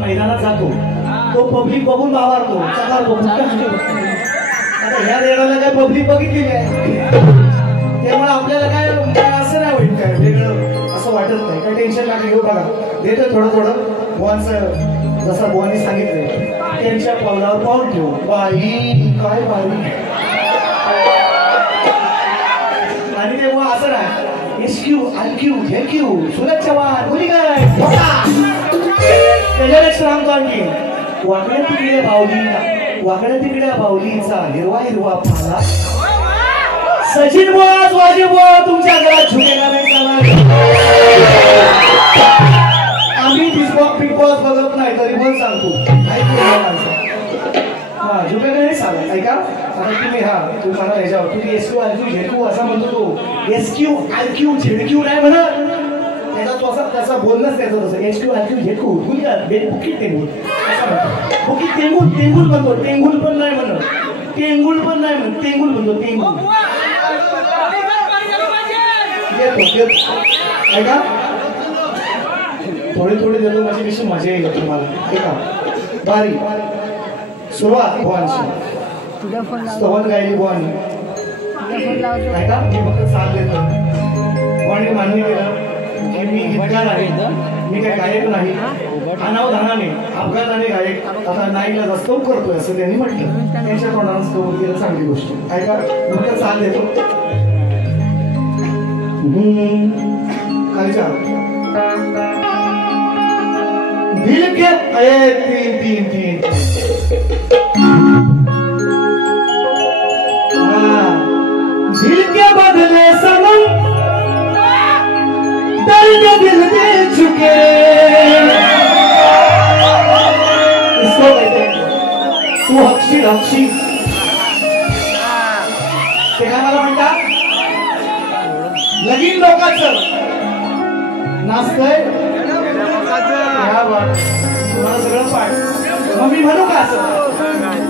मैदानात जातो तो पब्लिक बघून बावारतो चकारतो. आता ह्या रेडाला काय पब्लिक बघितली नाही त्यामुळे आपल्याला काय असं नाही होईल काय वेगळं असं वाटत नाही. काय टेन्शन नाही घेऊ बघा देतो थोडं थोडं बुवांचं जसं बुवांनी सांगितलं त्यांच्या पावलावर पाऊल ठेवू. बाई काय बाई आणि तेव्हा असं नाही एसक्यू आलक्यू झेक्यू सुरज चव्हाण मुली काय त्याच्यापेक्षा सांगतो आणखी वाकड्या तिकडे बावलीचा वाकड्या तिकड्या बावलीचा हिरवा हिरवा पाला सचिन बुवा वाजी बुवा तुमच्या घरात झुकेला नाही चालणार. आम्ही बिग बॉस बघत नाही तरी पण सांगतो हा झुकेला नाही चालत ऐका. आता तुम्ही हा तू मला ह्याच्यावर तुम्ही एसक्यू आलक्यू झेडक्यू असा म्हणतो तो एसक्यू आलक्यू झेडक्यू नाही म्हणत त्याचा तो असा त्याचा बोलणंच त्याचं तसं एसक्यू आलक्यू झेडक्यू बुकिट टेंगुल बुकिट टेंगुल टेंगुल म्हणतो टेंगुल पण नाही म्हणत टेंगुल पण नाही म्हणत टेंगुल म्हणतो टेंगुल ऐका थोडी थोडी देतो माझी विषय मजा येईल तुम्हाला ऐका. बारी सुरुवात बुवांची स्तवन गायली बुवांनी ऐका मी फक्त साथ देतो. बुवांनी मान्य केलं की मी गीतकार आहे मी काही गायक नाही अनावधानाने अपघाताने गायक आता नाईला रस्तो करतोय असं त्यांनी म्हटलं. त्यांच्या तोंडानं कबूल केलं चांगली गोष्ट ऐका फक्त साथ देतो. खाली दिल के तीन तीन तीन दिल के बदले सनम दर्द दिल दे चुके इसको कहते तू हक्षी हक्षी ते काय मला म्हणतात लगीन लोकांचं नाचतंय तुम्हाला सगळं पाठ मग मी म्हणू का असं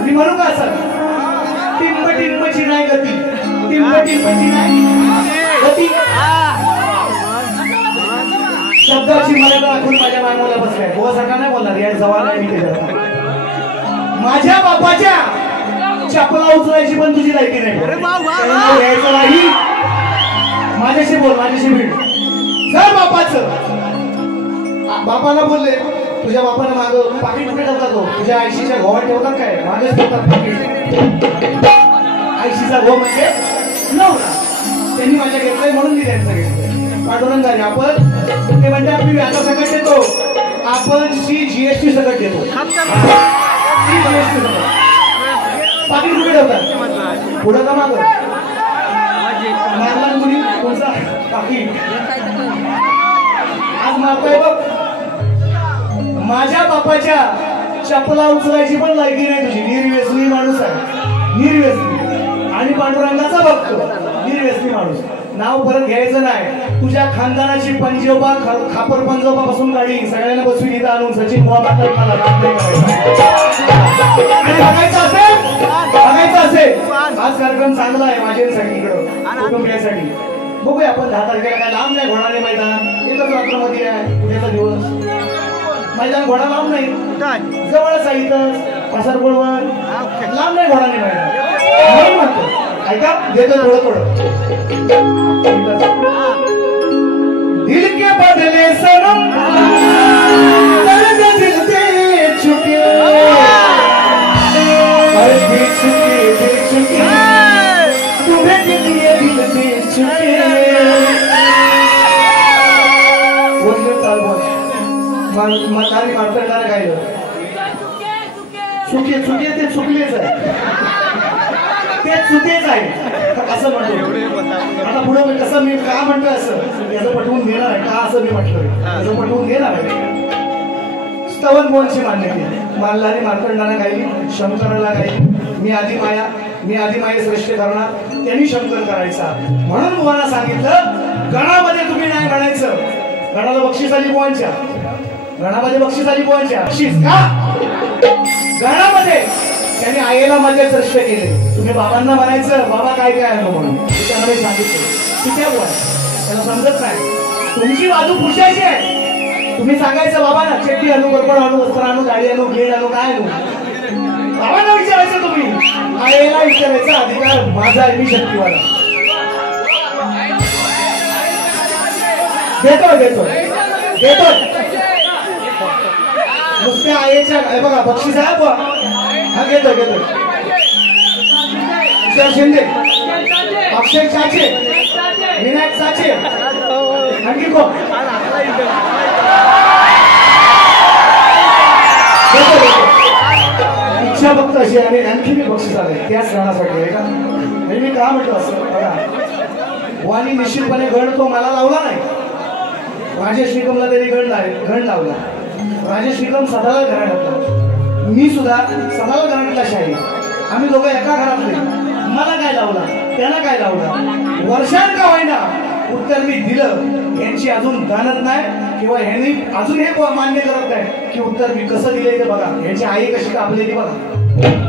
मी म्हणू का असं टिंब टिंबची नाही गती टिंब टिंबची नाही गती शब्दाची मर्यादा राखून माझ्या मानवाला बसलाय. हो सका नाही बोलणार या जवान आहे मी ते माझ्या बापाच्या चपला उचलायची पण तुझी लायकी नाही घ्यायचं नाही. माझ्याशी बोल माझ्याशी भेट जर बापाला बोलले तुझ्या बापाने माग पाकिट कुठे ठेवतात तो तुझ्या आयशीच्या घोवात ठेवतात काय मागेच ठेवतात पाकिट. आयशीचा घो म्हणजे नवरा त्यांनी माझ्या घेतलंय म्हणून मी त्यांचं घेतलंय पांडुरंगाने आपण ते म्हणतात मी व्याजा सकट देतो आपण जीएसटी सकट देतो. पाकिट कुठे ठेवतात पुढं का माग मारला मुली तुमचा पाकिट आज मारतोय बघ. माझ्या बापाच्या चपला उचलायची पण लायकी नाही तुझी. निर्व्यसनी माणूस आहे निर्व्यसनी आणि पांडुरंगाचा बघतो निर्व्यसनी माणूस. नाव परत घ्यायचं नाही. तुझ्या खानदानाची पंजोबा खापर पंजोबा पासून काढी सगळ्यांना बसवी इथं आणून सचिन बघायचं असेल आज कार्यक्रम चांगला आहे माझ्यासाठी इकडं कुटुंबियासाठी. बघूया आपण 10 तारखेला काय लांब नाही घोडाने मैदान एकच रात्रमध्ये आहे उद्याचा दिवस मैदान घोडा लांब नाही जवळच आहे इथं पसरपुळवर लांब नाही घोडाने मैदान म्हणतो ऐका देतो थोडं थोडं. दिल के बदले सनम दर्द दिल दे चुके दे चुके तुम्हें के लिए दिल दे चुके. म्हातारी मारतणार गायलं चुके चुके ते चुकलेच आहे ते चुकेच आहे असं म्हणतो. आता पुढे कसं मी का म्हणतोय असं याचं पटवून घेणार आहे का असं मी म्हटलं याचं पटवून घेणार आहे. स्तवन बोलची मान्य केली मानलारी मारतंडाने गायली शंकराला गायली मी आधी माये श्रेष्ठ करणार त्यांनी शंकर करायचा म्हणून बुवांना सांगितलं गणामध्ये तुम्ही नाही म्हणायचं. गणाला बक्षीस आली बुवांच्या गणामध्ये बक्षीस आली बुवांच्या बक्षीस का गणामध्ये त्यांनी आईला माझे श्रेष्ठ केले. तुम्ही बाबांना म्हणायचं बाबा काय काय आहे म्हणून त्यांना सांगितलं ठीक आहे बुवा त्याला समजत नाही तुमची बाजू पुढच्याची आहे तुम्ही सांगायचं बाबा ना चेट्टी आणू, बरोबर आणू, वस्त्र आणू, गाडी आणू, गेड आणू, काय आणू, बाबांना विचारायचं. तुम्ही आईला विचारायचा अधिकार माझा आहे, मी शक्तिवाला. देतो देतो देतो. नुसत्या आईच्या बघा बक्षीस आहे बघ. हा घेतो घेतो. विशाल शिंदे, अक्षय चाचे, विनायक चाचे, आणखी कोण? इच्छा फक्त अशी आणि आणखी मी बक्षीस आले त्याच गाण्यासाठी आहे का. म्हणजे मी का म्हटलं असं बघा, वाणी निश्चितपणे गण तो मला लावला नाही. राजेश निकमला त्यांनी गण लावला. राजेश निकम सदाला घराण्यातला, मी सुद्धा सदाला घराण्यातला शाहीर. आम्ही दोघं एका घरातले. मला काय लावला, त्याला काय लावला, वर्षान का होईना उत्तर मी दिलं. यांची अजून जाणत नाही किंवा ह्यांनी अजून हे मान्य करत नाही की उत्तर मी कसं दिलंय ते बघा. यांची आई कशी कापलेली बघा.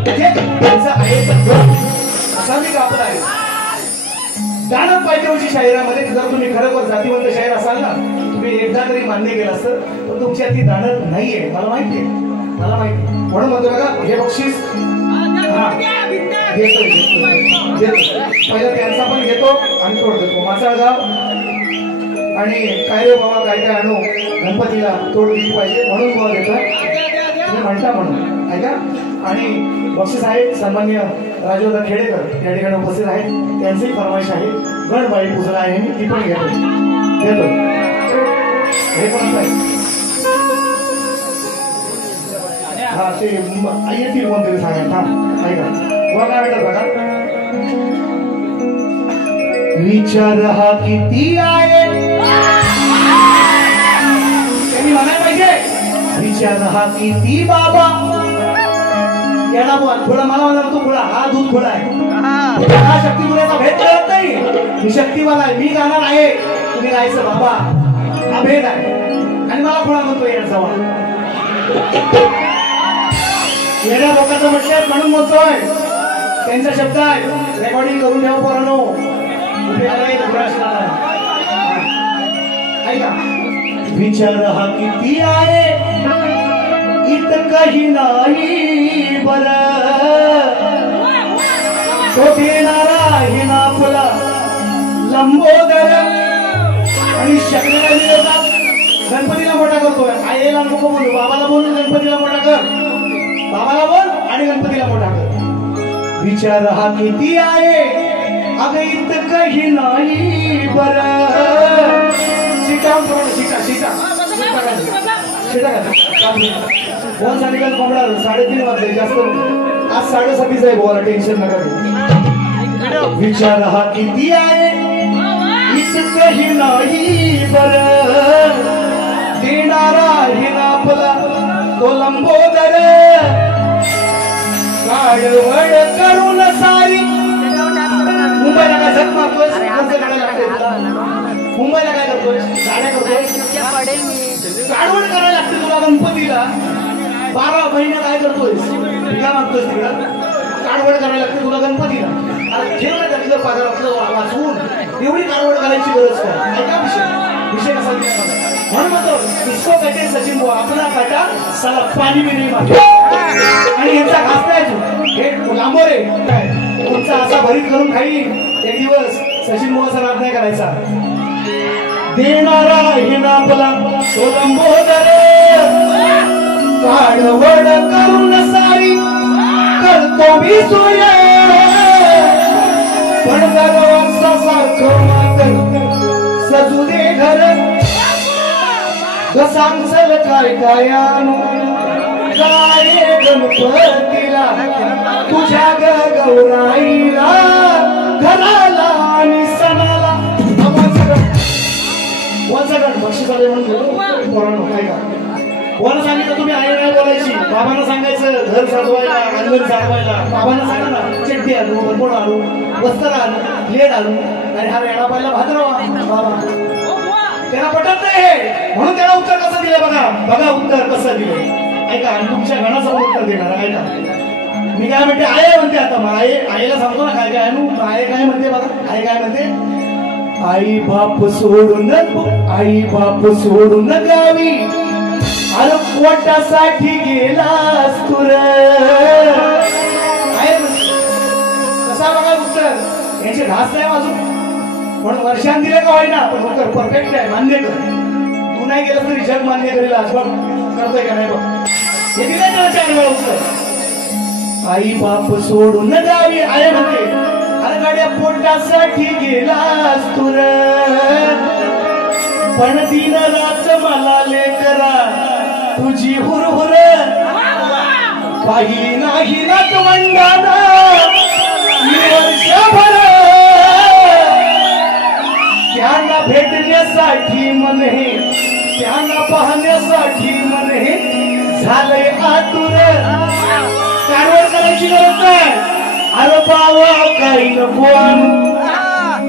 त्यांचं आईचं घर असा मी कापला आहे. जाणत पाहिजे शाहिरामध्ये. जर तुम्ही खरोखर जातीवंत शाहीर असाल ना, तुम्ही एकदा तरी मान्य केलं असतं. पण तुमची ती जाणत नाहीये, मला माहिती आहे, मला माहिती. म्हणून म्हणतो बघा हे बक्षीस पहिला त्यांचा पण घेतो आणि तोड देतो. मासाळगाव आणि काय रे बाबा काय काय आणू, गणपतीला तोड दिली पाहिजे म्हणून तुम्हाला देतो. तुम्ही म्हणता म्हणून ऐका. आणि बक्षीस आहे सन्मान्य राजवर्धन खेडेकर या ठिकाणी उपस्थित आहेत. त्यांचीही फरमाईश आहे. गणबाई पुजला आहे, मी ती पण घेतो देतो. हे पण आहे. हा ते येतील कोणतरी सांगा. हा ऐका बघा काय म्हणतात बघा. विचार हा किती आहे, त्यांनी म्हणायला पाहिजे. विचार हा किती बाबा, याला बोल थोडा मला म्हणा तू थोडा हा दूध थोडा आहे. हा शक्ती तुला भेद कळत नाही. मी शक्तीवाला आहे, मी गाणार आहे, तुम्ही गायचं बाबा. हा भेद आहे. आणि मला थोडा म्हणतो या जवळ येण्या लोकांचं म्हटलं म्हणून म्हणतोय. त्यांचा शब्द आहे, रेकॉर्डिंग करून ठेवा पोरांनो. ऐका. विचार हा किती आहे, इथं काही नाही बरं. तो देणारा हे ना आपला लंबोदर. आणि शक्तीला गणपतीला मोठा करतोय. आईला नको बोलू, बाबाला बोलून गणपतीला मोठा कर. बाबाला बोल आणि गणपतीला मोठा कर. विचार हा किती आहे, अगं इथं काही नाही बरं. सीता सीता सीता बोल सांगितलं कोंबडा 3:30 वाजले जास्त. आज 6:30 आहे बोला, टेन्शन नका घेऊ. विचार हा किती आहे, इथं काही नाही बरं. देणारा हे आपला तो लंबोदर. काळवड करून सारी मुंबईला काय झक मारतोय, मुंबईला काय करतोय, गाड्या करतोय. काळवड करायला लागते तुला गणपतीला. 12 महिने काय करतोय, भिका मागतोय तिकडं. काळवड करायला लागते तुला गणपतीला. ठेव ना त्यातलं पगार आपलं वाचवून. एवढी काळवड करायची गरज काय. ऐका विषय कसा दिला म्हणून म्हणतो इसको कहते सचिन बुवा, आपला काटा साला पाणी भी नाही मागतो. आणि यांचा घास नाही हे लांबोरे काय तुमचा असा भरीत करून खाई. एक दिवस सचिन बुवाचा नाद नाही करायचा. देणारा हे नापला तो लंबोदर. काळवड करून सारी करतो मी सोय. पण दरवाजा सारखं मात्र सजू दे घर. सांगल काय काय आणू काय गणपतीला तुझ्या गौराईला घराला आणि सणाला. वंसगड बक्षीस आले म्हणून पोरांनो काय का कोण सांगितलं तुम्ही आई नाही बोलायची. बाबांना सांगायचं घर साजवायला, अंगण साजवायला. बाबांना सांगा ना चड्डी आणू, बरपोड आणू, वस्त्र आणू, लेड आणू. आणि हा रेडा पाहिला भाद्रवा बाबा त्याला पटत नाही. म्हणून त्याला उत्तर कसं दिलं बघा. बघा उत्तर कसं दिलं ऐका. आणि तुमच्या गणाचं उत्तर देणार ऐका. मी काय म्हणते आई म्हणते. आता मला आईला सांगतो ना काय काय आणू. आई काय म्हणते बघा. आई काय म्हणते, आई बाप सोडून गावी अरे पोटासाठी गेलास तुर कसा बघा उत्तर यांचे घास नाही अजून पण वर्षां दिले का होईना पण उत्तर परफेक्ट आहे मान्य कर तू नाही गेलं तरी जग मान्य करेल आज बघ करतोय का नाही बघ हे दिलं ना चार वेळा उत्तर आई बाप सोडून गावी आहे म्हणते अरे गाड्या पोटासाठी गेलास तुर पण दिन रात मला लेकरा तुझी हुरहुर पाहिली नाही ना तू मंडाना वर्षभर त्यांना भेटण्यासाठी मन हे त्यांना पाहण्यासाठी मन हे झालंय आतुर कारवाई करायची गरज नाही अरे बाबा काही नको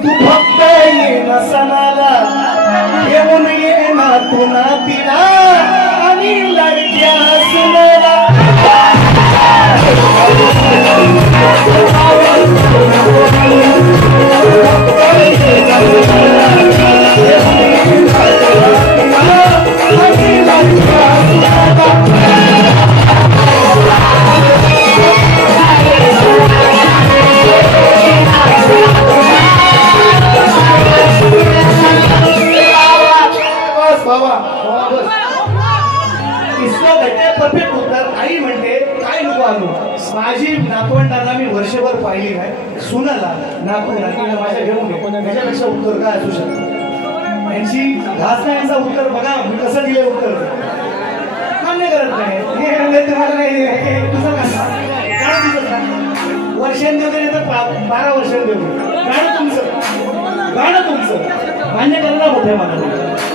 तू फक्त ये ना सणाला घेऊन ये ना तू नातीला आणि लडक्या सुनेला माझी नातवंडांना मी वर्षभर पाहिली नाही सुनाला नातीला माझ्या घेऊन त्याच्यापेक्षा उत्तर काय असू शकतं यांची घास नाही यांचा उत्तर बघा मी कसं दिले उत्तर मान्य करत नाही तुम्हाला नाही तुझं वर्षांनी वगैरे तर 12 वर्षांनी गाणं तुमचं मान्य करा ना मोठ्या मनाला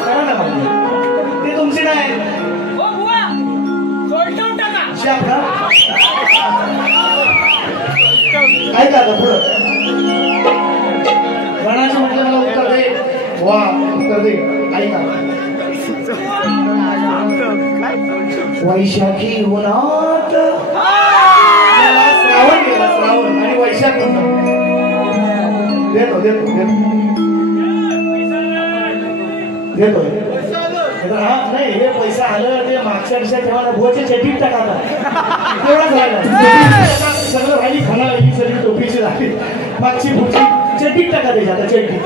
करा ना मान्य ते तुमची नाही काय का पुढं गणाचे म्हटलं मला उत्तर दे वा उत्तर दे ऐका वैशाखी उन्हात श्रावण गेला श्रावण आणि वैशाख देतो देतो देतो हा नाही हे पैसा आलं ते मागच्या वर्षात तेव्हा भुवाच्या चेटीत टाका तेवढाच राहिला सगळं राहिली खाना ही सगळी टोपीची झाली मागची पुढची चेटीत टाका त्याच्या आता चेटी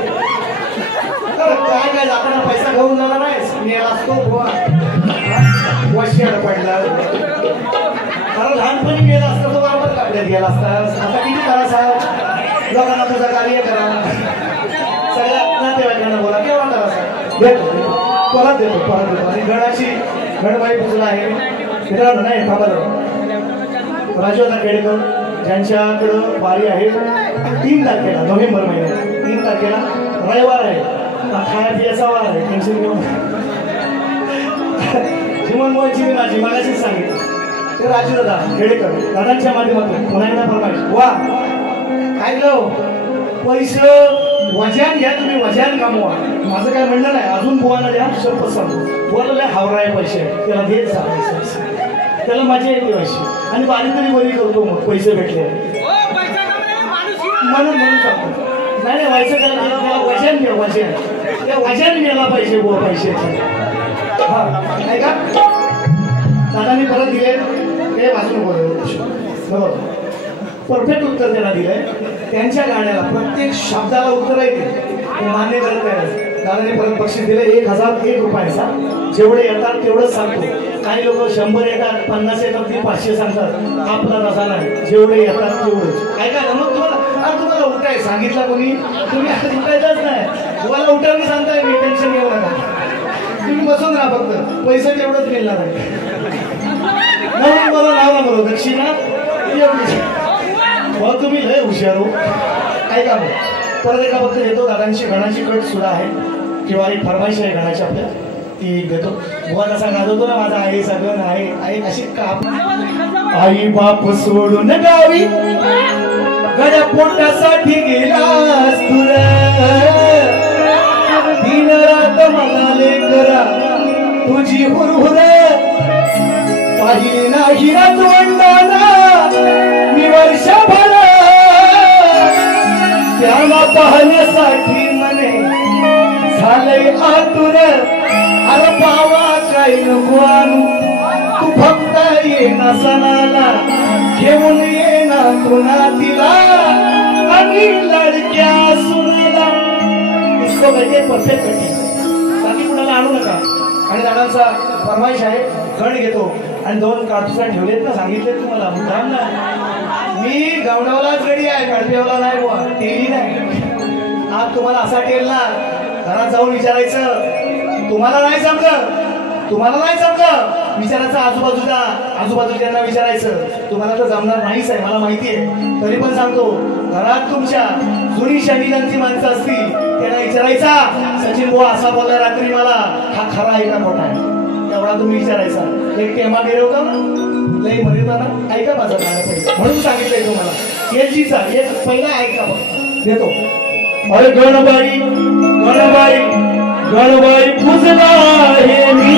काय काय जाताना पैसा घेऊन जाणार नाही मेला असतो बुवा वशियाला पडला कारण लहानपणी गेला असता तो बरोबर काढण्यात गेला असता आता किती करा साहेब लोकांना तुझं कार्य करा सगळ्या नातेवाईकांना बोला केव्हा करा साहेब देतो परत देतो आणि गणाची गणबाई पुजला आहे मित्रांनो नाही थांबा राजूदा केडकर ज्यांच्याकडं वारी आहे 3 तारखेला नोव्हेंबर महिन्यात 3 तारखेला रविवार आहे खाया पियाचा वार आहे टेन्शन घेऊन जीवनमोहनची माझी मागाशीच सांगितलं ते राजूदा केडकर दादांच्या माध्यमातून पुन्हा एकदा फरमाईश वा काय लो पैसे वजन घ्या तुम्ही वजन कमवा माझं काय म्हणणं नाही अजून बुवाला द्या शपथ सांगतो बुवाला हावराय पैसे त्याला देत जा त्याला मजा येते अशी आणि बारीक तरी बरी करतो मग पैसे भेटले म्हणून सांगतो नाही व्हायचं त्याला वजन घ्या वजन त्या वजन घ्यायला पाहिजे बुवा पैशाचे हा नाही का दादांनी परत दिले ते वाचून बरोबर परफेक्ट उत्तर त्याला दिलंय त्यांच्या गाण्याला प्रत्येक शब्दाला उत्तर आहे ते मान्य करत आहे दादाने परत बक्षीस दिले 1001 रुपयाचा जेवढे येतात तेवढंच सांगतो काही लोक 100 येतात 50 येतात ते 500 सांगतात आपला तसा नाही जेवढे येतात तेवढंच ऐका ना मग तुम्हाला उठाय सांगितलं कोणी तुम्ही आता उठायचंच नाही तुम्हाला उठायला सांगताय मी टेन्शन घेऊ नका तुम्ही बसून राहा फक्त पैसे तेवढंच मिळणार आहे नाही मला नाव ना बरोबर दक्षिणा मग तुम्ही लय हुशार हो ऐका मग परत एका फक्त देतो दादांची गणाची कट सुद्धा आहे किंवा एक फरमाईश आहे गणाची आपल्या ती देतो बुवा कसा गाजवतो ना माझा आई सगळं आहे आई अशी का आई बाप सोडून गावी गड्या पोटासाठी गेलास तुला दिन रात मला लेकरा तुझी हुरहुर पाहिली नाही ना तोंडाना मी वर्षभर त्याला पाहण्यासाठी मने झालंय आतुर अरे पावा काय नको आणू तू फक्त ये ना सणाला घेऊन ये ना तुला तिला आणि लडक्या सुनाला इसको म्हणजे परफेक्ट बाकी कुणाला आणू नका. आणि दादांचा फरमाईश आहे गण घेतो आणि 2 काटुसा ठेवलेत ना सांगितलेत तुम्हाला मुद्दाम ना मी गवडावलाच गडी आहे काळपेवला नाही बुवा टेली नाही. आज तुम्हाला असा टेलणार घरात जाऊन विचारायचं तुम्हाला नाही समजलं विचारायचं आजूबाजूच्यांना विचारायचं तुम्हाला तर जमणार नाहीच आहे मला माहिती आहे. तरी पण सांगतो घरात तुमच्या जुनी शनीलांची माणसं असतील त्यांना विचारायचा सचिन बुवा असा बोलला रात्री मला हा खरा आहे का खोटा आहे एवढा तुम्ही विचारायचा. एक टेमा गेले होता ना लई मध्ये होता ना ऐका माझं गाणं पहिलं म्हणून सांगितलंय तुम्हाला एलजीचा एक पहिला ऐका देतो. अरे गणबाई गणबाई गणबाई पूजला हे मी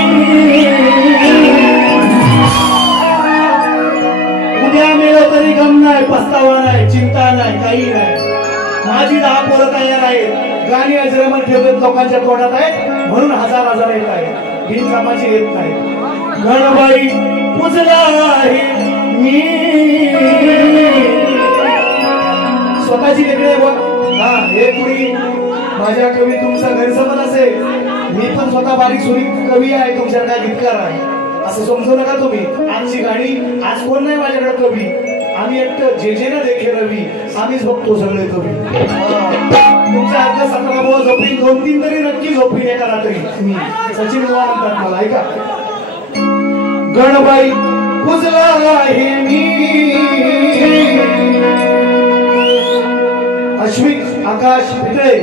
उद्या मिळव तरी गम नाही पस्तावा नाही चिंता नाही काही नाही. माझी 10 पोरं तयार आहेत गाणी अजरमर ठेवत लोकांच्या तोंडात आहेत म्हणून हजार येत आहेत बिनकामाची येत नाही. गणबाई पूजला हे मी स्वतःची वेगळे हा हे कुणी माझ्या कवी तुमचा गैरसमज असेल मी पण स्वतः बारीक सुरी कवी आहे तुमच्याकडे गीतकार आहे असं समजू नका तुम्ही. आजची गाणी आज कोण नाही माझ्याकडे कवी आम्ही एकटं जे ना देखे रवी आम्हीच बघतो सगळे कवी. तुमच्या हातला 17 बुवा झोपीन 2-3 तरी नक्की झोपीन एका रात्री मी सचिन बुवा म्हणतात मला ऐका. गणबाई पूजला हे मी अश्विक आकाश पितळे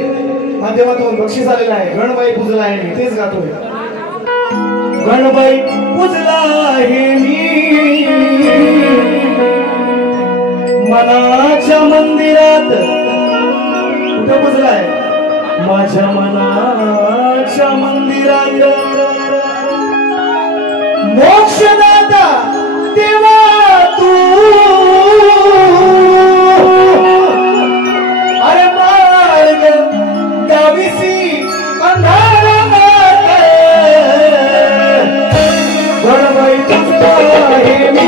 माध्यमातून बक्षीस आलेला आहे. गणबाई पूजला आहे मी तेच गातोय. गणबाई पूजला हे मी मनाच्या मंदिरात कुठं पूजलाय माझ्या मनाच्या मंदिरात मोक्षदाता देवा तू अरे मार्ग दाविसी अंधारात गणबाई तुझा हे मी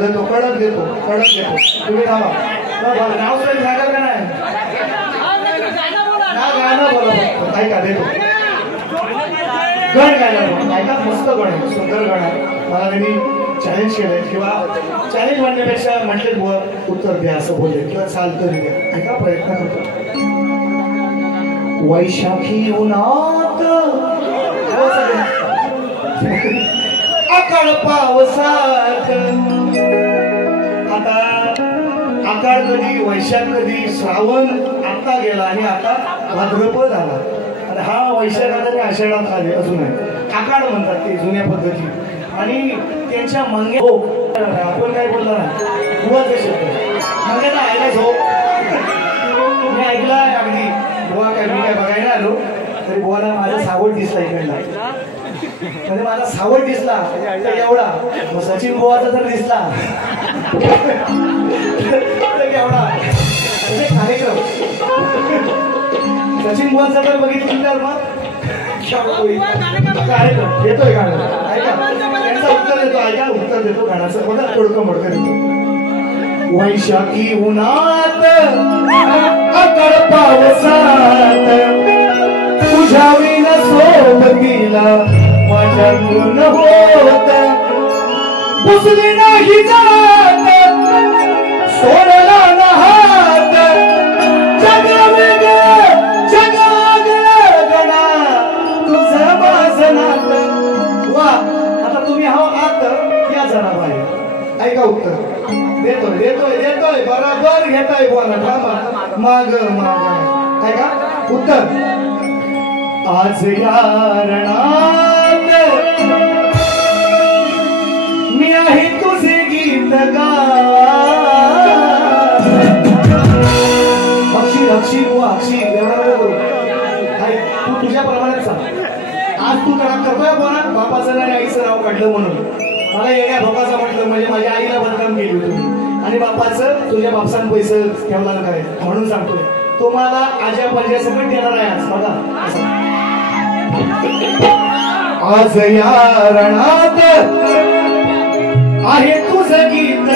देतो कडक देतो तुम्ही नाव सांगा का नाही गाणं बोला ऐका देतो गण गायला ऐका मस्त गण आहे सुंदर गण आहे. मला त्यांनी चॅलेंज केलंय किंवा चॅलेंज म्हणण्यापेक्षा म्हटले बुवा उत्तर द्या असं बोलले किंवा चालतं द्या ऐका प्रयत्न करतो. वैशाखी उन्हात आकाळ पावसात आता आकाळ कधी वैशाख कधी श्रावण आता गेला आणि आता भाद्रपद आला आणि हा वैशाखात आणि आषाढात आले अजून आहे आकाळ म्हणतात ते जुन्या पद्धती. आणि त्यांच्या मंग्या हो आपण काय बोलला ना बुवाचे शब्द मंग्याला आयला झोप मी ऐकला अगदी बुवा काय मी काय बघायला आलो तरी बुवाला माझा सावट दिसला इकडला म्हणजे माझा सावट दिसला तर एवढा मग सचिन बुवाचा जर दिसला तर एवढा म्हणजे कार्यक्रम सचिन बुवाचा जर बघितलं तर मग कार्यक्रम येतोय गाणं ऐका त्यांचं उत्तर देतो ऐका उत्तर देतो गाण्याचं बघा तोडकं मोडकं देतो. वैशाखी उन्हात आकाळ पावसात तुझ्या विना सोबतीला माझ्या माझ्याकडून होत पुसली नाही जात सोडला ना हात जगा गणा तुझं माझं नात वा आता तुम्ही हा आत या जरा बाहेर ऐका उत्तर देतोय देतोय देतोय बरोबर घेताय बोला थांबा माग माग ऐका उत्तर आज या रणात मी आहे तुझे गीत गा अक्षी तू तुझ्या प्रमाणात सांग आज तू तडा करतोय कोणा बापाचं नाही आईचं नाव काढलं म्हणून मला येण्या भोकाचा म्हटलं म्हणजे माझ्या आईला बदनाम केली होती आणि बापाचं तुझ्या बापसान पैसे ठेवला ना काय म्हणून सांगतोय तुम्हाला आज्या पंजा सगळं देणार आहे आज बघा आज या रणात आहे तुझं गीत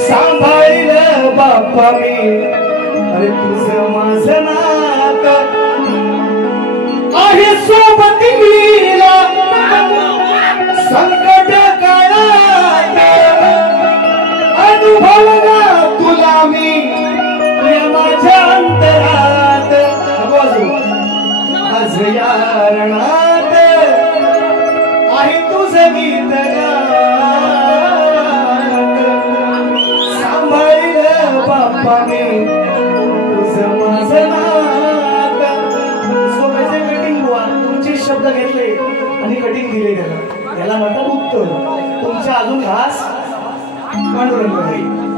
सांभाळलं बाप्पा मी अरे तुझं माझं नात आहे सोबतीला संकट काळात अनुभवला तुला मी माझ्या अंतरात आज या रणात आहे तुझं गीत सांभाळलं बाप्पा मी तुझं माझं नात सोबतचे कटिंग बुवा तुमचे शब्द घेतले आणि कटिंग दिले त्याला म्हणतात उत्तर तुमच्या अजून खास पांडुरंग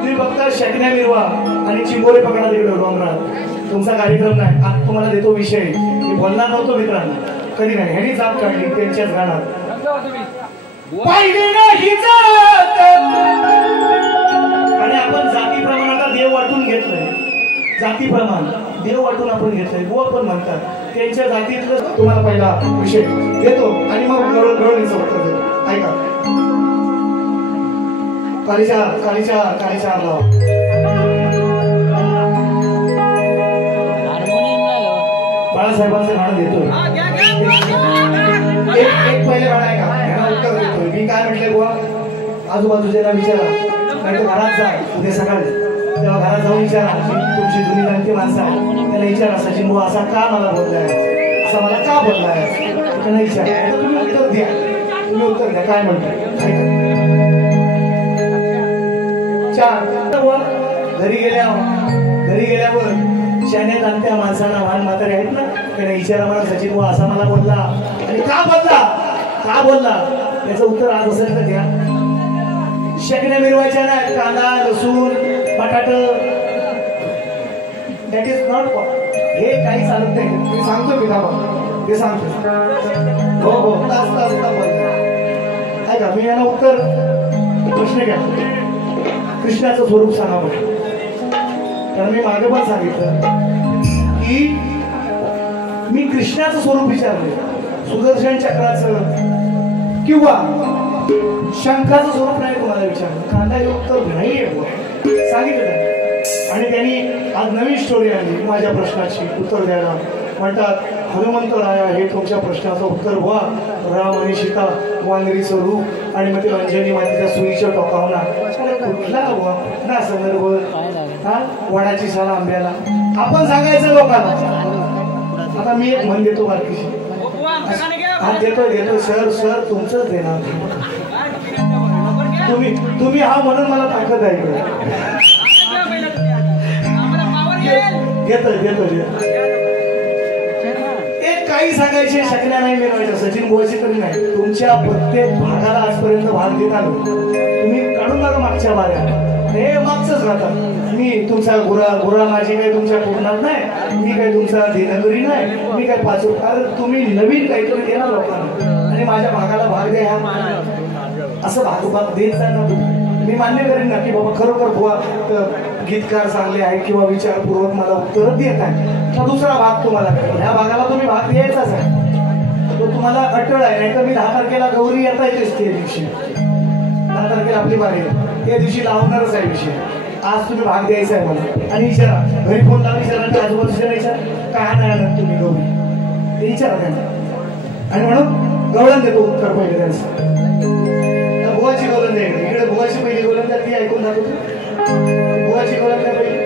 तुम्ही फक्त शटण्या मिरवा आणि चिंबोरे पकडा तिकडे डोंगरात तुमचा कार्यक्रम नाही आता तुम्हाला देतो विषय मी बोलणार नव्हतो मित्रांनो कधी नाही ह्यांनी जात काढली त्यांच्याच गाण्यात पाहिजे नाही जात आणि आपण जाती प्रमाणात देव वाटून घेतलंय जाती प्रमाण देव वाटून आपण घेतलंय बुवा पण म्हणतात त्यांच्या जातीतलं तुम्हाला पहिला विषय देतो आणि मग गळवणीचं उत्तर देतो ऐका कालीचा लाव बाळासाहेबांचं गाणं देतोय एक पहिले गाणं आहे का ह्याला उत्तर देतोय मी काय म्हटलंय बुवा आजूबाजूच्याला विचारा नाही तर घरात जा उद्या सकाळी तेव्हा घरात जाऊन विचारा तुमची जुनी जाणती माणसं आहे त्याला विचारा सचिन बुवा असा का मला बोललाय असा मला का बोललाय त्यांना विचारा तुम्ही उत्तर द्या तुम्ही उत्तर द्या काय म्हणताय घरी गेल्यावर शाने जाणत्या माणसांना वाहन म्हातारे आहेत ना त्याने विचारा मला सचिन बुवा असा मला बोलला आणि का बोलला त्याचं उत्तर आज असेल तर द्या शेकण्या मिरवायच्या नाही कांदा लसूण बटाट दॅट इज नॉट हे काही चालत नाही मी सांगतो मी बाबा ते सांगतो हो तास ऐका मी यांना उत्तर प्रश्न घ्या कृष्णाचं स्वरूप सांगावं कारण मी मागे पण सांगितलं की मी कृष्णाचं स्वरूप विचारले सुदर्शन चक्राचं किंवा शंखाचं स्वरूप नाही तुम्हाला विचारलं कांदा हे उत्तर नाहीये सांगितलं आणि त्यांनी आज नवीन स्टोरी आली माझ्या प्रश्नाची उत्तर द्यायला म्हणतात हनुमंतराया हे तुमच्या प्रश्नाचं उत्तर व्हा राम आणि सीता वानरीचं रूप आणि मग ते अंजनी मातीच्या सुईच्या टोकावना कुठला हवा ना संदर्भ हा वडाची साल आंब्याला आपण सांगायचं लोकांना आता मी एक म्हण देतो बारकीशी हा देतोय सर तुमचंच देणार तुम्ही हा म्हणून मला ताकद आहे घेतोय काही सांगायचे शकल्या नाही मिळवायच्या सचिन बुवाची तरी नाही तुमच्या प्रत्येक भागाला आजपर्यंत भाग देत आलो तुम्ही काढून नका मागच्या बाऱ्या हे मागचंच राहतात मी तुमचा गुरा माझी काही तुमच्या कोकणात नाही मी काही तुमचा देणगरी नाही मी काही पाच कारण तुम्ही नवीन काहीतरी देणार लोकांना आणि माझ्या भागाला भाग द्या असं भाग देत जा ना तुम्ही मी मान्य करेन ना की बाबा खरोखर बुवा गीतकार चांगले आहे किंवा विचारपूर्वक मला उत्तर देत आहे तर दुसरा भाग तुम्हाला ह्या भागाला तुम्ही भाग द्यायचाच आहे तो तुम्हाला अटळ आहे नाही तर मी 10 तारखेला गौरी येता येतेच त्या दिवशी 10 तारखेला आपली बारी त्या दिवशी लावणारच आहे विषय आज तुम्ही भाग द्यायचा आहे मला आणि विचारा घरी फोन लावून विचारा आजूबाजूच्या विचार काय नाही आणत तुम्ही गौरी ते विचारा त्यांना. आणि म्हणून गवळण देतो उत्तर पहिले त्यांचं. बुवाची गवळण द्या इकडे. बुवाची पहिली गवळण द्या ती ऐकून जातो. बुवाची गवळण द्या पहिली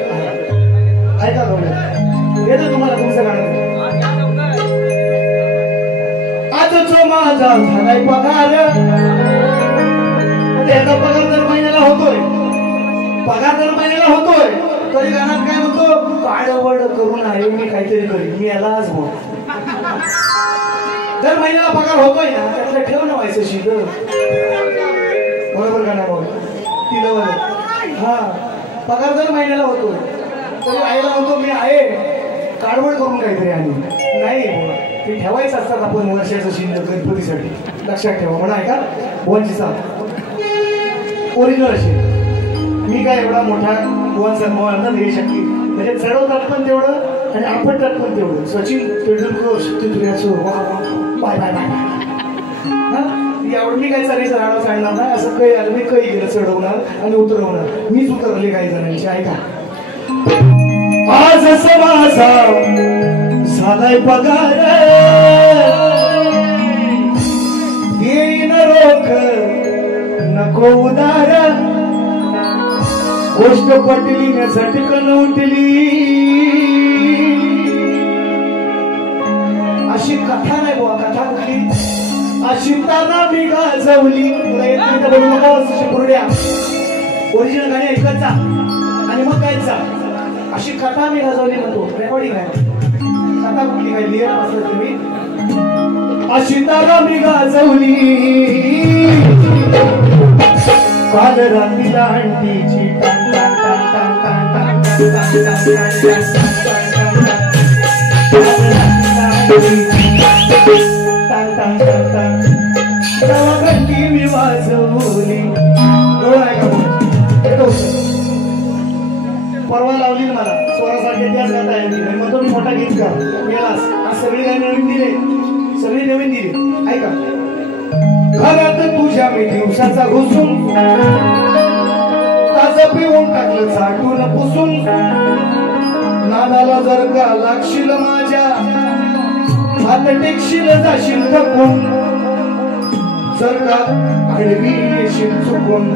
ऐका गवळण येतं तुम्हाला तुमचं गाणं. आजचो माझा झालाय पगार. त्याचा पगार दर महिन्याला होतोय. पगार दर महिन्याला होतोय तरी गाण्यात काय म्हणतो, काडवड करून आहे मी काहीतरी करीन. मी याला आज बोल दर महिन्याला पगार होतोय ना त्यातलं ठेव ना व्हायचं शिक. बरोबर का नाही बोल तिला हा पगार दर महिन्याला होतोय तरी आईला म्हणतो मी आहे काडवड करून काहीतरी आणि नाही ते ठेवायचं असतात आपण वर्षाचं शिल्लक गणपतीसाठी. लक्षात ठेवा म्हणा आहे का बुवांची साथ ओरिजिनल अशी. मी काय एवढा मोठा बुवांचा मोहन हे शक्ती म्हणजे चढवतात पण तेवढं आणि आपटतात पण तेवढं. सचिन तेंडुलकर शक्तीप्रियाचं बाय बाय बाय एवढं मी काही चालायचं राहणं सांगणार नाही. असं काही आलं मी काही गेलं चढवणार आणि उतरवणार. मीच उतरवले काही जणांची. ऐका आज समाजा झालाय पगार येईन रोख नको उदार. गोष्ट पटली न झटकन उठली अशी कथा नाही बुवा. कथा कुठली अशी ताना मी गाजवली. तुला एक मिनिट बोलू नको पुरड्या. ओरिजिनल गाणी ऐकत जा आणि मग काय जा. अशी कथा मी गाजवली म्हणतो. रेकॉर्डिंग आहे कथा कुठली काय लिहित असत तुम्ही. अशी ताना मी गाजवली काल रात्रीला अंटीची टांग टांग टांग टांग टांग टांग टांग टांग तेव्हा घंटी मी वाजवली. परवा लावली मला स्वरासारखे त्याच गाता येईल म्हणतो मी मोठा गीतकार गेलास. आज सगळी गाणी नवीन दिले सगळी नवीन दिली. ऐका घरात तुझ्या मी दिवसाचा घुसून ताज पिऊन टाकलं चाटून पुसून. नादाला जर का लागशील माझ्या हात टेकशील जाशील थकून. जर का आडवी येशील चुकून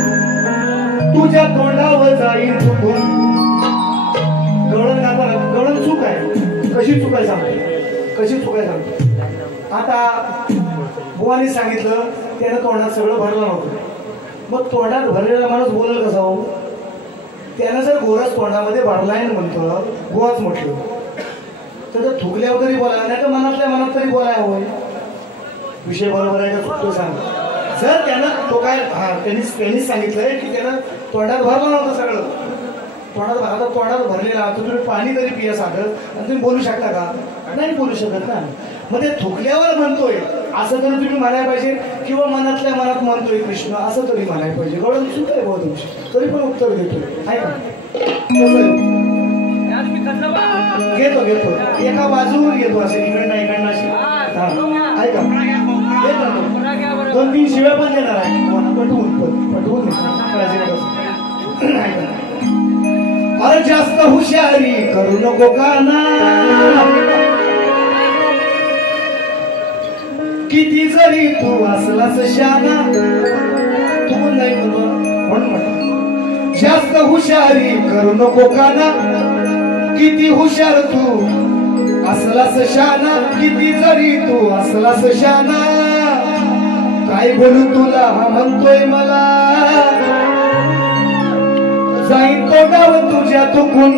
तुझ्या तोंडावर जाईल चुकून. गवळण गाताना गवळण चूक आहे. कशी चूक आहे सांगते कशी चूक आहे सांगते. आता बुवाने सांगितलं त्यानं तोंडात सगळं भरलं नव्हतं. मग तोंडात भरलेला माणूस बोलेल कसा हो. त्यानं जर गोरस तोंडामध्ये भरलाय म्हणतो बुवाच म्हटलं तर ते थुकल्यावर तरी बोलाय नाही तर मनातल्या मनात तरी बोलाय हवं. विषय बरोबर आहे का चुकतो सांग. जर त्यानं तो काय हा त्यांनीच सांगितलंय की त्यानं तोंडात भरलं नव्हतं सगळं. तोंडात भरलेला तर तुम्ही पाणी तरी पिया साधं आणि तुम्ही बोलू शकता का. नाही बोलू शकत ना. मग ते थुकल्यावर म्हणतोय असं तरी तुम्ही म्हणायला पाहिजे किंवा मनातल्या मनात म्हणतोय कृष्ण असं तरी म्हणायला पाहिजे. गवळण चूक आहे बहुत तुमची तरी पण उत्तर देतोय. आहे का घेतो घेतो एका बाजूवर घेतो असे इकडनं इकडनं अशी. हा ऐका दोन तीन शिव्या पण देणार आहे पटवून अरे जास्त हुशारी करू नको काना. किती जरी तू असलास शाना. तू पण नाही म्हणून जास्त हुशारी करू नको काना. किती हुशार तू असलास शाना. किती जरी तू असलास शाना. काय बोलू तुला हा म्हणतोय मला. जाईन तोंडाव तुझ्या तुकून.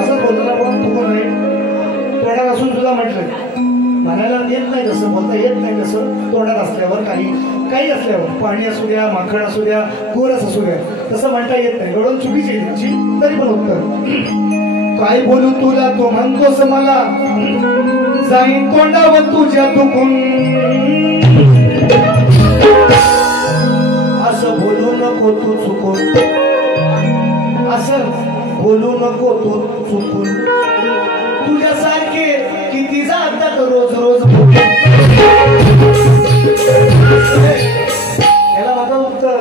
असं बोलताना पण तुकून नाही तोंडात असून सुद्धा म्हटलं म्हणायला येत नाही तसं बोलता येत नाही तसं. तोंडात असल्यावर काही असल्यावर पाणी असू द्या माखण असू द्या गोरस असू द्या तसं म्हणता येत नाही. गवळण चुकीची त्यांची तरी पण उत्तर काय बोलू तुला तू म्हणतोस मला. जाईन तोंडाव तुझ्या तुकून. असं बोलू नको तू चुकून. असं बोलू नको तू चुकून. तुझ्यासारखे किती जातात रोज रोज. याला माझं उत्तर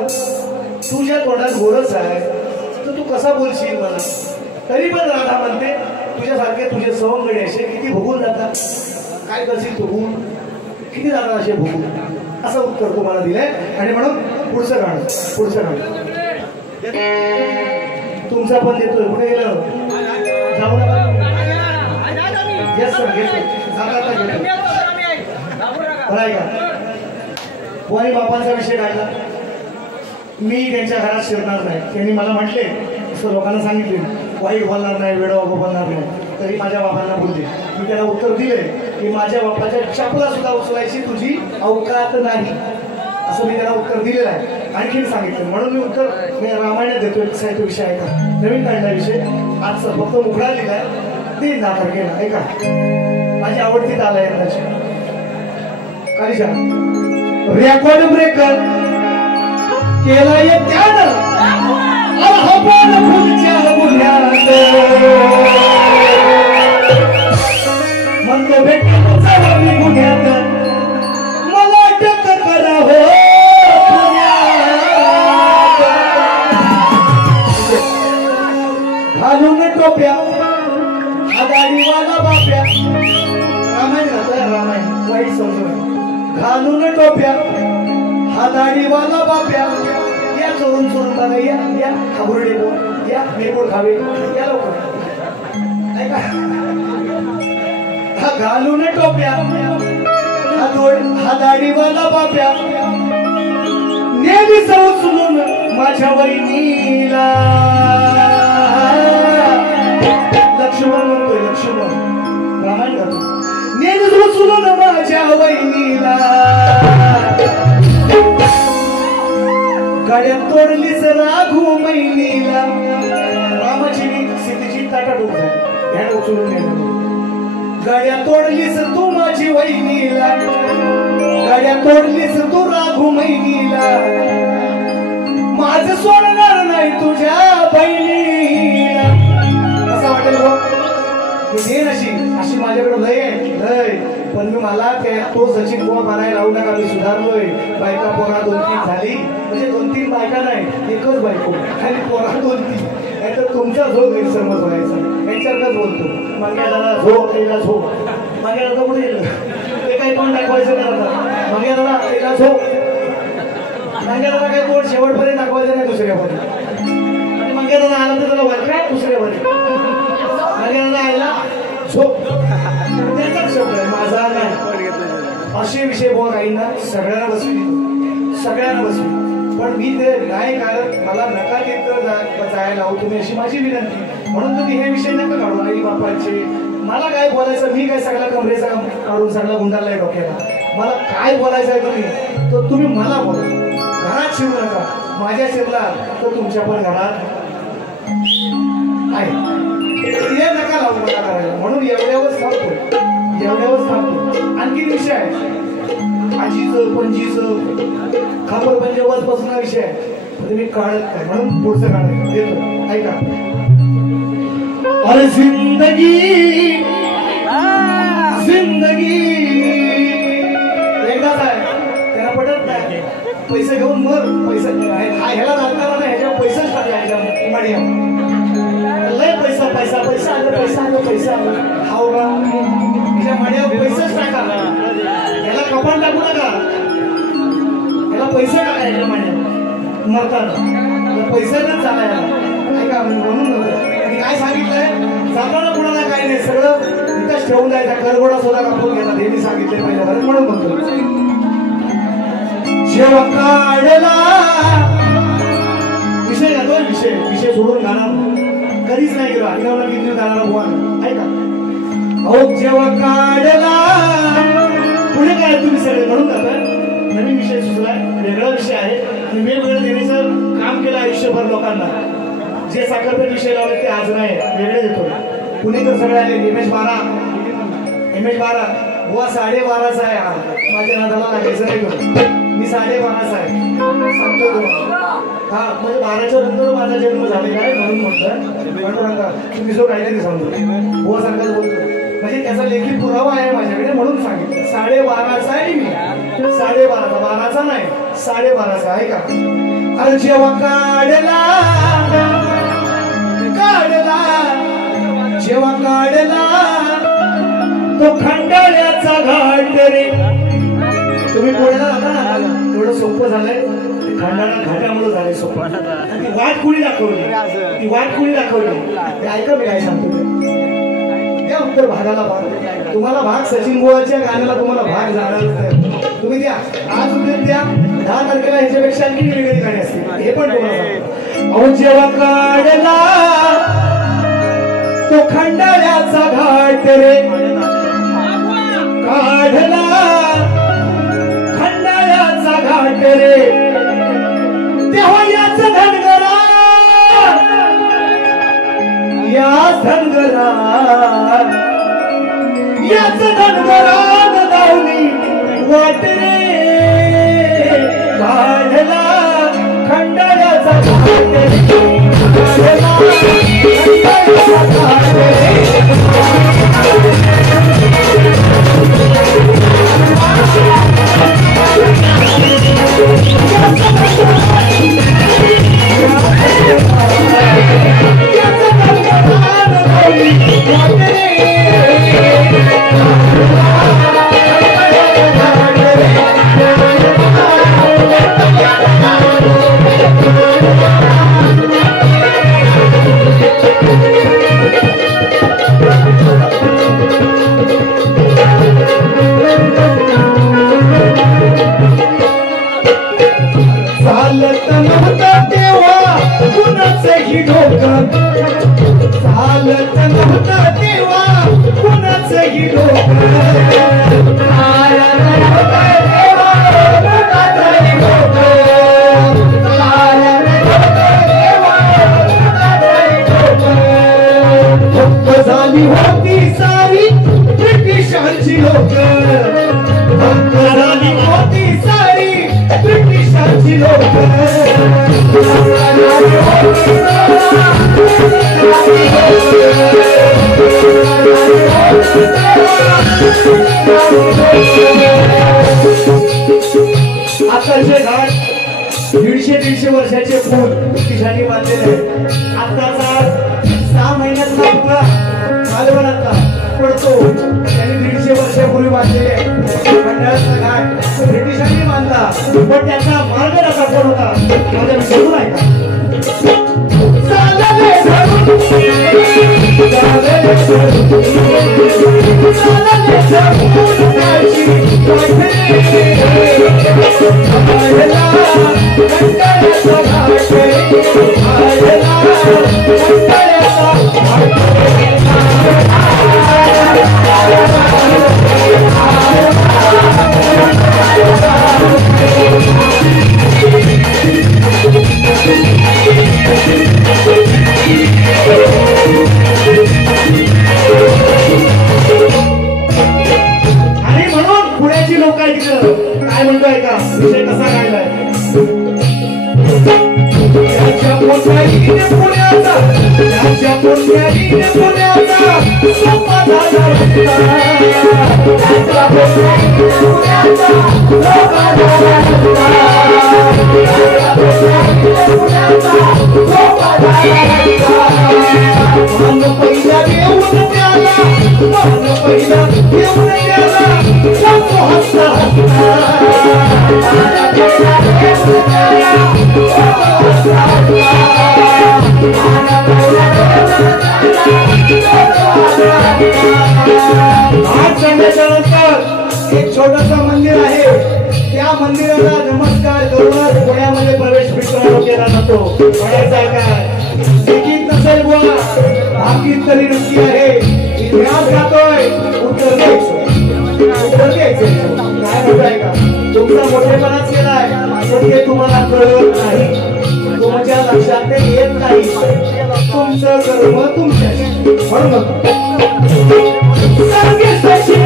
तुझ्या तोंडात गोरस आहे तर तू कसा बोलशील मला. तरी पण राधा म्हणते तुझ्यासारखे तुझे सवंगडे असे किती भोगून जातात. काय करशील तू किती जाणार असे भोगू असं उत्तर तुम्हाला दिलंय. आणि म्हणून पुढचं गाणं तुमचा पण देतोय. कुठे गेलं जाऊ नका. येस सर घेतो का कोणी बापांचा विषय काढला. मी त्यांच्या घरात शिरणार नाही. त्यांनी मला म्हटले असं लोकांना सांगितले वाईट बोलणार नाही वेडवा बोलणार नाही. तरी माझ्या बाबांना बोलले. मी त्यांना उत्तर दिले की माझ्या बापाच्या चपला सुद्धा उचलायची तुझी अवकात नाही असं मी त्यांना उत्तर दिलेलं आहे. आणखीन सांगितलं म्हणून मी उत्तर मी रामायणात देतोय. कसा आहे तो विषय ऐका. नवीन काढला विषय आजचा फक्त मुखडा लिहिलाय ते नाकार केला. ऐका माझी आवडती ताल आहे यंदाची. कालीचा रेकॉर्ड ब्रेकर केलाय त्यानं आपण पुढच्या गुन्ह्यात म्हणतो भेटतो मी गुन्ह्यात मला अटक करा हो. घालून टोप्या हा गाडीवाला बाप्या. रामायण घातोय रामायण वाईट समजून. घालून टोप्या हा दाढीवाला बाप्या या चोरून चोरून बघा या या खाबुर्डे बोल या मेपोड खावे या लवकर. ऐका हा घालून टोप्या हा दाढीवाला बाप्या नेहमी उचलून माझ्या वहिनीला. लक्ष्मण म्हणतोय लक्ष्मण रामायण घालतो. नेहमी उचलून माझ्या वहिनीला गाड्या तोडलीच राघू मैनीला. रामाची सीतेची ताटा डोक झाली ह्या उचलून नेलं. गाड्या तोडलीच तू माझी वहिनीला गाड्या तोडलीच तू राघू मैनीला. माझं सोडणार नाही तुझ्या बहिणीला. असं वाटेल देन अशी माझ्याकडे लय आहे लय. पण मी मला तो सचिन कुमार बनायला लावू नका. मी सुधारलोय. बायका पोरा 2-3 झाली म्हणजे 2-3 बायका नाही एकच बायको आणि पोरा 2-3. नाहीतर तुमचा झो गैरसमज व्हायचा. यांच्यावरच बोलतो मागे दादा झो त्याला झो मागे दादा कुठे गेलं ते काही तोंड दाखवायचं नाही. दादा मागे दादा त्याला झो मागे दादा काही तोंड शेवटपर्यंत दाखवायचं नाही दुसऱ्यापर्यंत. आणि मागे दादा आला तर त्याला वर काय दुसऱ्यापर्यंत मागे दादा आला झोप त्याचाच शब्द आहे माझा नाही. असे विषय बोल राहीना सगळ्यांना बसवी. पण मी ते नाही कारण मला नका तिथं जायला लावू तुम्ही अशी माझी विनंती. म्हणून तुम्ही हे विषय नका काढू आई बापाचे. मला काय बोलायचं मी काय सगळ्या कमरेचा काढून सगळा गुंडाला डोक्याला. मला काय बोलायचं आहे तुम्ही तर तुम्ही मला बोला. घरात शिरू नका. माझ्या शिरला तर तुमच्या पण घरात आहे ते नका लावू मला करायला. म्हणून एवढ्यावरच थांबतो. आणखी विषय आहे आजीचं पणजीचं खापर पंजाबाज पासून विषय आहे मी काढत नाही. म्हणून पुढचं गाणं देतो ऐका. अरे जिंदगी एकदाच आहे त्याला पटत नाही. पैसे घेऊन मर पैसे ह्याला लागणार नाही ह्याच्यावर पैसाच टाकला माडिया लय पैसा पैसा पैसा आलं पैसा आलं पैसा आलं हावरा तिच्या माडियावर पैसाच टाका. याला कपाट टाकू नका. याला पैसे टाका याच्या माडियावर मरताना पैसाच झाला याला. ऐका म्हणून मी काय सांगितलंय जाताना कुणाला काही नाही सगळं इथंच ठेवून जायचा. करगोडा सुद्धा कापून घेतात हे मी सांगितले पहिल्यावर. म्हणून म्हणतो जेव्हा काढला विषय जातो विषय सोडून गाणार कधीच नाही गेलो. अभिनवला किती गाणारा बुवा ऐका. अहो जेव्हा काढला पुढे काय तुम्ही सगळे म्हणून जाता. नवीन विषय सुचलाय वेगळा विषय आहे. वेगवेगळं देण्याचं काम केलं आयुष्यभर लोकांना. जे साखरपेठ विषय लावले ते आज नाही वेगळे देतो. पुणेकर सगळे आले. एम एच 12 बुवा 12:30चा आहे. हा माझ्या नादाला लागायचं नाही. मी 12:30चा आहे सांगतो तुम्हाला. हा म्हणजे 12च्या नंतर माझा जन्म झालेला आहे म्हणून म्हटलं तुम्ही जो काहीतरी सांगतो बुवा सारखाच बोलतो. म्हणजे त्याचा लेखी पुरावा आहे माझ्याकडे म्हणून सांगितलं. 12:30चा आहे मी 12:30 12चा नाही 12:30चा आहे का. अरे जेव्हा जेव्हा काढला तो खंडाळ्याचा घाट रे. तुम्ही पुण्याला राहता ना, थोडं सोपं झालंय. खंडाळा घाटामुळे झालंय सोपं. ती वाट कुणी दाखवली, ती वाट कुणी दाखवली ते ऐका मी काय सांगतो. द्या उत्तर भागाला भाग. तुम्हाला भाग सचिन बुवाच्या गाण्याला तुम्हाला भाग जाणार. तुम्ही द्या आज उत्तर द्या. 10 तारखेला ह्याच्यापेक्षा आणखी वेगळी गाणी असतील हे पण तुम्हाला. अहो जेव्हा काढला तो खंडाळ्याचा घाट रे, काढला खंडाळ्याचा घाट रे, तेव्हा याच धनगरा, याच धनगरा, याच धनगरा गावली वाट रे. काढला खंडाळ्याचा घाट रे, काढला खंडाळ्याचा घाट रे. चालत नव्हतं तेव्हा कुणाचंही डोकं, चालत नव्हतं तेव्हा कुणाचंही डोकं, चालत नव्हतं तेव्हा कुणाचंही डोकं, चालत नव्हतं तेव्हा कुणाचंही डोकं. फक्त झाली होती सारी ब्रिटिशांची लोकं, फक्त झाली होती सारी ब्रिटिशांची लोकं. आताचे घाट 150-150 वर्षाचे फूल ब्रिटिशांनी बांधलेले आहे. आताचा 6 महिन्यातला आपला मालवणातला पडतो त्यांनी 150 वर्षापूर्वी बांधलेले खंडाळ्याचा घाट ब्रिटिशांनी बांधला. पण त्याचा मार्ग कसा कोण होता माझ्या विचारून ऐका. आणि म्हणून पुण्याची लोक काय म्हणतोय का विषय कसा काढलाय. त्याच्या पोटाईने पुण्याचा, त्याच्या पोटाईने पुण्याचा सोपा झाला रस्ता, त्याच्या पोटाईने पुण्याचा सोपा झाला रस्ता, त्याच्या पोटाईने पुण्याचा सोपा झाला रस्ता. मान पहिला देऊन त्याला, मान पहिला देऊन त्याला जातो हसता हसता, मान पहिला देऊन त्याला एक छोटस मंदिर आहे. त्या मंदिराला नमस्कार करूनच पुण्यामध्ये प्रवेश मित्रांनो केला जातो. म्हणायचं काय तिकीट नसेल बुवा, भाकीत तरी नक्की आहे. इतिहास जातोय, उत्तर द्यायचं, उत्तर द्यायचं. काय म्हणताय का तुमचा मोठेपणाच केलाय पण ते तुम्हाला कळत नाही, तुमच्या लक्षात ते येत नाही. तुमचं कर्म तुमच्याशी. म्हणून संगे सचिन,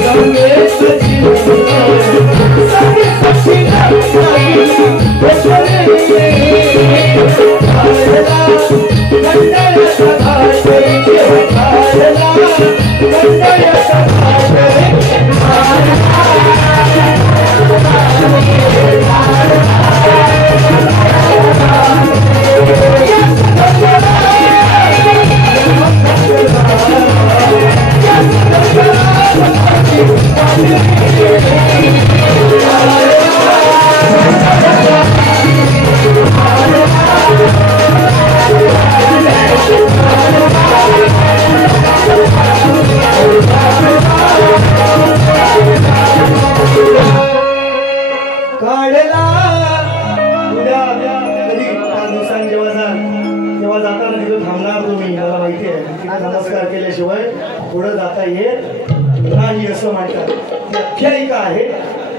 संगे सचिन, संगे सचिन मला माहिती आहे तिला नमस्कार केल्याशिवाय पुढे जाता येत नाही असं म्हणतात. ती आख्यायिका आहे,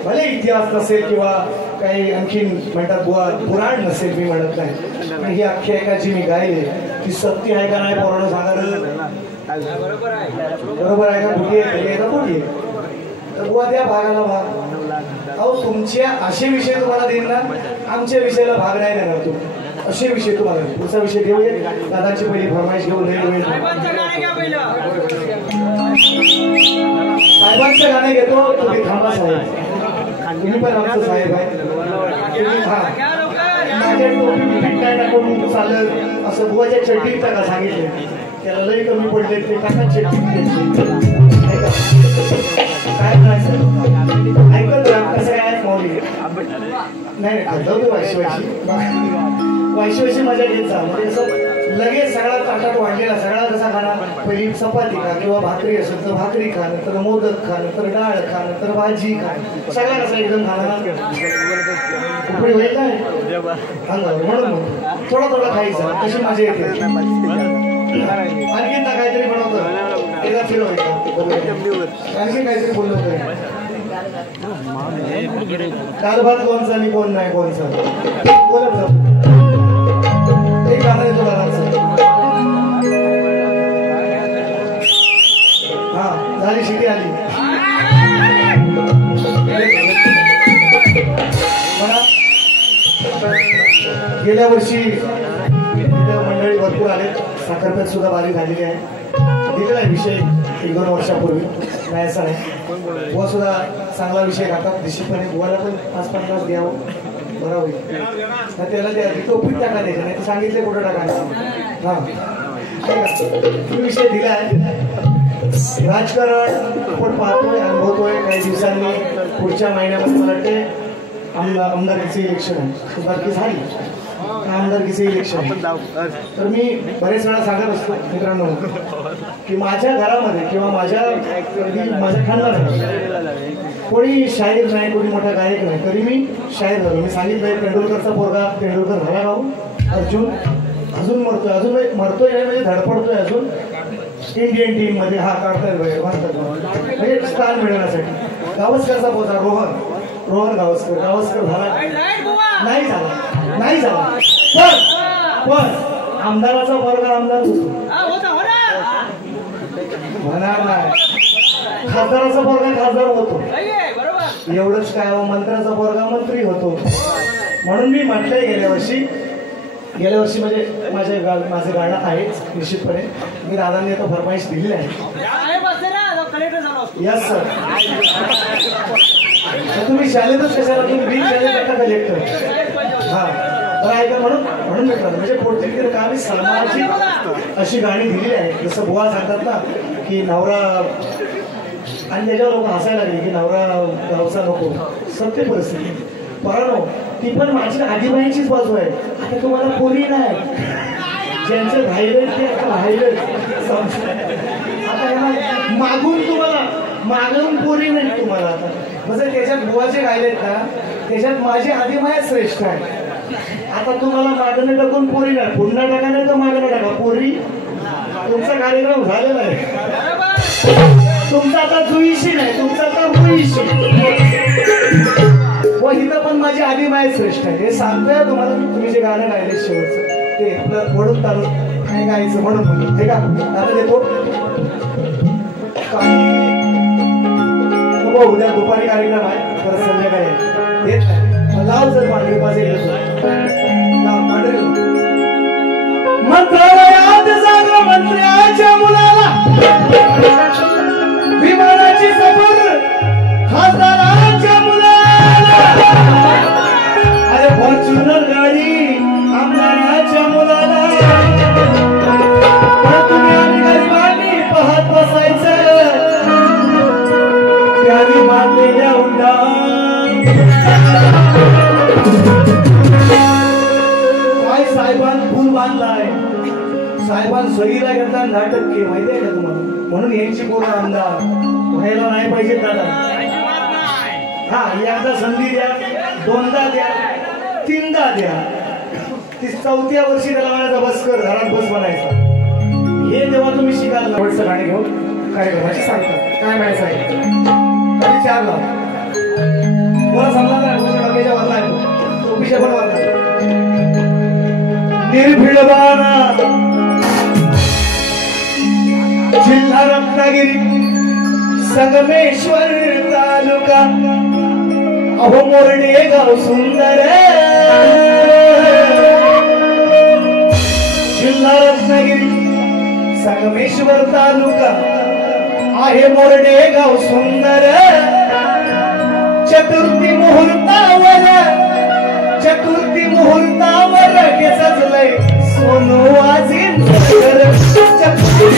भले इतिहास नसेल किंवा काही आणखीन म्हणतात पुराण नसेल, मी म्हणत नाही, पण ही आख्यायिका जी मी गायली ती सत्य आहे का नाही पोरांनो सांगा. बरोबर आहे का? कुठे आहे का? कुठे आहे? तर बुवा त्या भागाला भाग. अहो तुमच्या असे विषय तुम्हाला देईन ना, आमच्या विषयाला भाग नाही देणार तुम्ही. असे विषय तुम्हाला पुढचा विषय घेऊया. दादाची पहिली फरमाईश घेऊन साहेबांचं गाणे घेतो. तुम्ही थांबा साहेब, तुम्ही पण आमचं साहेब आहे. माझ्या टोपी काय टाकून चालत असं बुवाच्या चड्डीत टाका सांगितले, त्याला लई कमी पडले ते टाका चड्डीत. काय करायचं ऐकत राहा. कसं काय मौली नाही जाऊ वायशी मजा घेत जा. म्हणजे असं लगेच सगळा ताटात वाढलेला सगळा कसा खाणार, पहिली चपाती खा किंवा भाकरी असेल तर भाकरी खा, नंतर मोदक खा, नंतर डाळ खा, नंतर भाजी खा, सगळा कसा एकदम खाणार पुढे होईल काय म्हणून थोडा थोडा खायचा. कशी मजा येते. आणखी काहीतरी बनवतं एकदा फिरवायचं, आणखी काहीतरी बोललो होतं. दाल भात कोणचा आणि कोण नाही कोणचा बोलत एक गाणं येतो दादाचं. हा झाली शिटी आली. गेल्या वर्षी मंडळी भरपूर आले, साखरपेठ सुद्धा बारीक झालेली आहे. दिलेला आहे विषय 1-2 वर्षापूर्वी, नाही असं नाही. बुवा सुद्धा चांगला विषय घातात निश्चितपणे. बुवाला पण 5-5 द्यावं बरं होईल. त्याला त्या टोपीत टाका द्यायचं नाही, सांगितले कुठं टाकायचं. हा विषय दिला आहे. राजकारण आपण पाहतोय, अनुभवतोय. काही दिवसांनी पुढच्या महिन्यामध्ये मला वाटते आमदारकीचे इलेक्शन आहे. सुधारकी झाली आमदारकीचे इलेक्शन. तर मी बरेच वेळा सांगत असतो मित्रांनो की माझ्या घरामध्ये किंवा माझ्या खानदानामध्ये कोणी शाहीर नाही, कोणी मोठा गायक नाही, तरी मी शाहीर झालो. मी सांगितलंय तेंडुलकरचा पोरगा तेंडुलकर झाला गाव. अर्जुन अजून मरतोय, अजून मरतोय म्हणजे धडपडतोय अजून इंडियन टीम मध्ये हा काढतोय भारतात म्हणजे स्थान मिळवण्यासाठी. गावस्करचा पोता रोहन गावस्कर झाला नाही झाला पण आमदाराचा पोरगा आमदार होणार नाही, खासदाराचा पोरगा खासदार होतो. एवढंच काय, मंत्र्याचा पोरगा मंत्री होतो. म्हणून मी म्हटलंय गेल्या वर्षी म्हणजे माझे गाणं आहेच निश्चितपणे. मी दादांनी आता फरमाईश दिलेली आहे. Yes sir. तुम्ही शाळेतच कशाला, तुम्ही बिन शाळेत का कलेक्टर. हा तर ऐका. म्हणून म्हटलं म्हणजे पोटतिकीर कामी सन्मानाची अशी गाणी दिलेली आहे. जसं बुवा सांगतात ना की नवरा, आणि त्याच्यावर लोक हसायला लागले की नवरा गावचा नको. सत्य परिस्थिती परानो ती पण माझी आजीबाईचीच बाजू आहे. आता तुम्हाला पोरी नाही, ज्यांचे राहिले ते आता राहिले. आता मागून पोरी नाही तुम्हाला. आता म्हणजे त्याच्यात बुवाचे राहिलेत ना, त्याच्यात माझी आदिमाया श्रेष्ठ आहे. आता तुम्हाला मागणं टाकून पोरी नाही, पुन्हा टाका नाही तर मागणं टाका पोरी. तुमचा कार्यक्रम झालेला आहे. तुमचा आता जुईशी नाही, तुमचा आता हुईशी. व इथं पण माझी आदिमाया श्रेष्ठ आहे. हे सांगतोय तुम्हाला. तुम्ही जे गाणं गायले शेवटचं ते आपलं म्हणून चालून काय गायचं म्हणून हे का आता देतो. उद्या दुपारी कार्यक्रम आहे, परत संध्याकाळी देत नाही. लाव जर मांडवी पाहिजे मंत्रालयात जाग मंत्र्याच्या मुलाला, विमानाची सफर खासदाराच्या मुलाला, अरे फॉर्च्युनर गाडी आमदाराच्या मुलाला. तुम्ही आम्ही गरिबांनी पाहत बसायचं त्याने बांधलेल्या उड्डाण. काय साहेबांनी पूल बांधलाय, साहेबांनी सहीला घेतला 10% माहिती आहे का तुम्हाला. म्हणून यांची पोरं आमदार व्हायला नाही पाहिजे दादा. हा एकदा संधी द्या, 2दा द्या, 3दा द्या. ती 4थ्या वर्षी त्याला म्हणायचा बस कर, घरात बस बनायचा. हे जेव्हा तुम्ही शिकाल शेवटचं गाणे घेऊन कार्यक्रमाची सांगतात काय म्हणायचं आहे कधी चार लाव मला समजा नाही डोक्याच्या वाजला आहे तो विषय पण वाजला निर्भीडवाना जिल्हा रत्नागिरी संगमेश्वर तालुका अहो मोरडे गाव सुंदर जिल्हा रत्नागिरी संगमेश्वर तालुका आहे मोरडे गाव सुंदर चतुर्थी मुहूर्तावर सजलंय सोनू आजीन चतुर्थी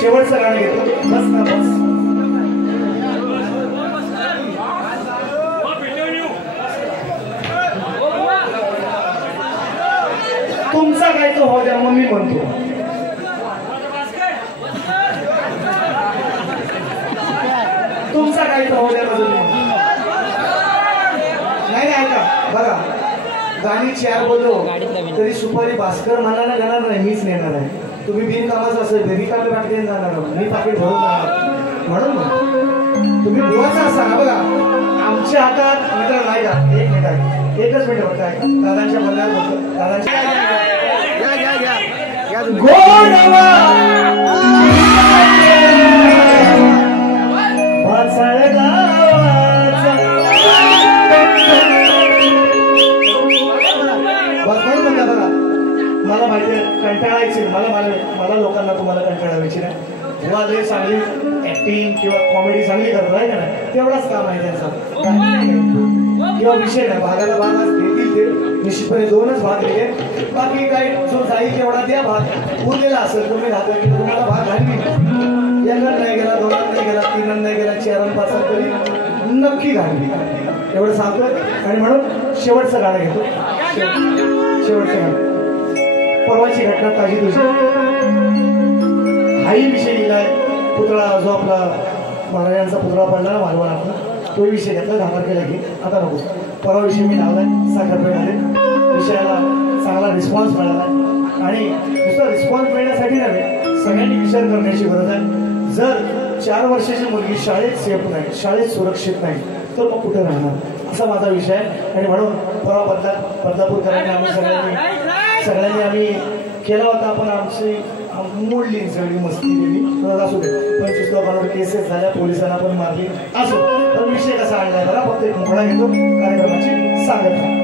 शेवटचं गाणं घेतो बस ना बस तुमचा काय तो हो द्या मग मी म्हणतो तुमचा काय तो हो द्या नाही ऐका बघा गाणी चार बोललो तरी सुपारी भास्कर म्हणायला जाणार नाही मीच नेणार आहे तुम्ही बिनकामाचं असेल रिकामे पाठीने जाणार मी पाकिट भरून जाणार म्हणून तुम्ही बुवाचा असा ना बघा आमच्या हातात मित्र नाही का एक मिनिट आहे एकच मिनिट बघा दादांच्या बदल्यात होतं दादांच्या गोडवा मला माहिती आहे कंटाळायची मला लोकांना तुम्हाला कंटाळायची नाही जेव्हा जे चांगली ऍक्टिंग किंवा कॉमेडी चांगली करत आहे का नाही तेवढाच काम आहे त्यांचा किंवा विषय नाही भागाला भाग देतील ते निश्चितपणे 2च भाग दिले बाकी काय जो जाईल तेवढा त्या भाग उरलेला असेल तुम्ही राहता की तुम्हाला भाग घालवी एकात नाही गेला 2त नाही गेला 3त नाही गेला 4 5 तरी नक्की घालवी एवढं सांगतोय आणि म्हणून शेवटचं गाणं घेतो शेवटचं परवाची घटना ताजी तुझी हाही विषय लिहिलाय पुतळा जो आपला महाराजांचा पुतळा पडला ना मालवणातला तो विषय घेतला 10 तारखेला घे आता नको परवा विषय मी लावलाय साखरपेमध्ये विषयाला चांगला रिस्पॉन्स मिळाला आणि नुसता रिस्पॉन्स मिळण्यासाठी नव्हे सगळ्यांनी विचार करण्याची गरज आहे जर 4 वर्षाची मुलगी शाळेत सेफ नाही शाळेत सुरक्षित नाही तर मग कुठे राहणार असा माझा विषय आहे आणि म्हणून परवा बदलापूरकरांनी आम्ही सगळ्यांनी आम्ही केला होता आपण आमची मोडली सगळी मस्ती गेली असू दे 25 लोकांवर केसेस झाल्या पोलिसांना पण मारली असो तर विषय कसा आणलाय बरा फक्त एक मोकळा घेतो कार्यक्रमाची सांगत